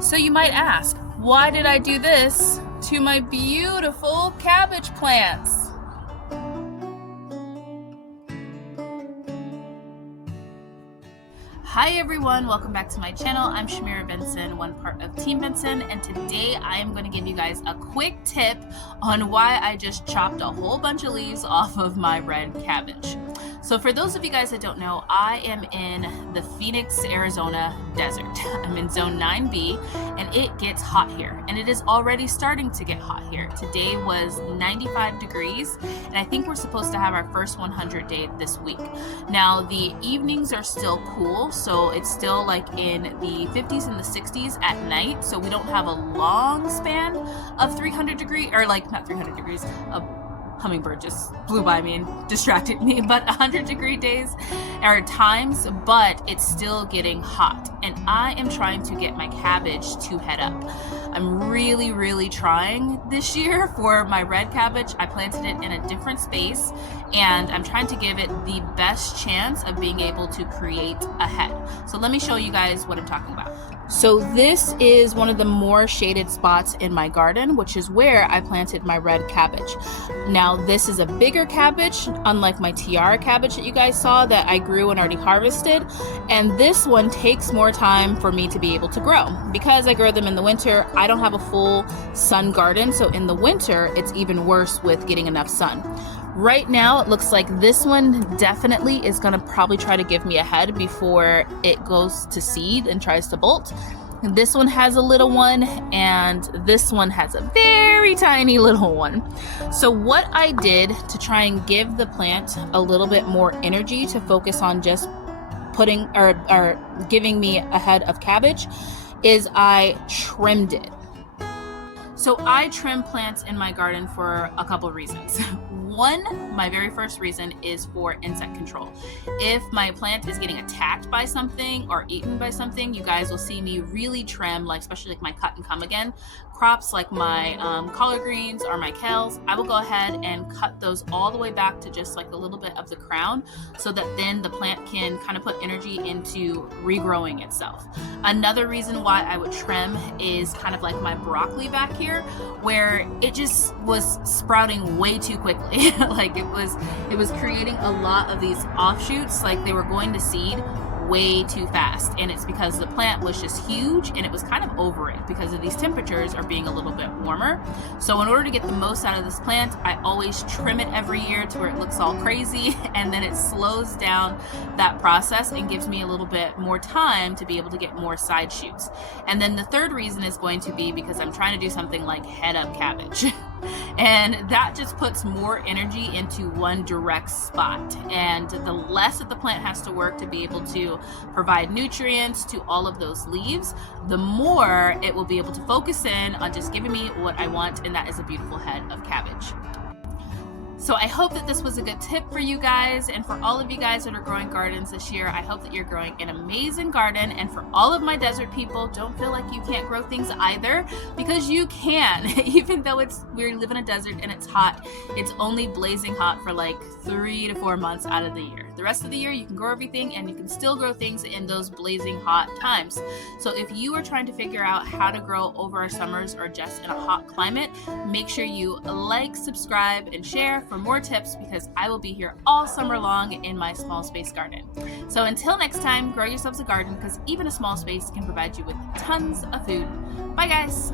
So you might ask, why did I do this to my beautiful cabbage plants? Hi everyone, welcome back to my channel. I'm Shamira Benson, one part of Team Benson, and today I am going to give you guys a quick tip on why I just chopped a whole bunch of leaves off of my red cabbage. So for those of you guys that don't know, I am in the Phoenix, Arizona desert. I'm in zone 9B and it gets hot here, and it is already starting to get hot here. Today was 95 degrees and I think we're supposed to have our first 100 day this week. Now the evenings are still cool, so it's still like in the 50s and the 60s at night, so we don't have a long span of 300 degree, or like not 300 degrees, hummingbird just flew by me and distracted me, but 100-degree days or times, but it's still getting hot and I am trying to get my cabbage to head up. I'm really trying this year for my red cabbage. I planted it in a different space and I'm trying to give it the best chance of being able to create a head. So let me show you guys what I'm talking about. So this is one of the more shaded spots in my garden, which is where I planted my red cabbage. Now this is a bigger cabbage, unlike my tiara cabbage that you guys saw that I grew and already harvested. And this one takes more time for me to be able to grow. Because I grow them in the winter, I don't have a full sun garden. So in the winter, it's even worse with getting enough sun. Right now, it looks like this one definitely is gonna probably try to give me a head before it goes to seed and tries to bolt. And this one has a little one, and this one has a very tiny little one. So what I did to try and give the plant a little bit more energy to focus on just putting or giving me a head of cabbage is I trimmed it. So I trim plants in my garden for a couple reasons. One, my very first reason is for insect control. If my plant is getting attacked by something or eaten by something, you guys will see me really trim, like especially like my cut and come again crops, like my collard greens or my kales. I will go ahead and cut those all the way back to just like a little bit of the crown, so that then the plant can kind of put energy into regrowing itself. Another reason why I would trim is kind of like my broccoli back here, where it just was sprouting way too quickly. Like it was creating a lot of these offshoots, like they were going to seed way too fast, and it's because the plant was just huge and it was kind of over it because of these temperatures are being a little bit warmer. So in order to get the most out of this plant, I always trim it every year to where it looks all crazy, and then it slows down that process and gives me a little bit more time to be able to get more side shoots. And then the third reason is going to be because I'm trying to do something like head up cabbage. And that just puts more energy into one direct spot, and the less that the plant has to work to be able to provide nutrients to all of those leaves, the more it will be able to focus in on just giving me what I want, and that is a beautiful head of cabbage. So I hope that this was a good tip for you guys, and for all of you guys that are growing gardens this year, I hope that you're growing an amazing garden. And for all of my desert people, don't feel like you can't grow things either, because you can. Even though we live in a desert and it's hot, it's only blazing hot for like 3 to 4 months out of the year. The rest of the year you can grow everything, and you can still grow things in those blazing hot times. So if you are trying to figure out how to grow over our summers or just in a hot climate, make sure you like, subscribe, and share for more tips, because I will be here all summer long in my small space garden. So until next time, grow yourselves a garden, because even a small space can provide you with tons of food. Bye guys.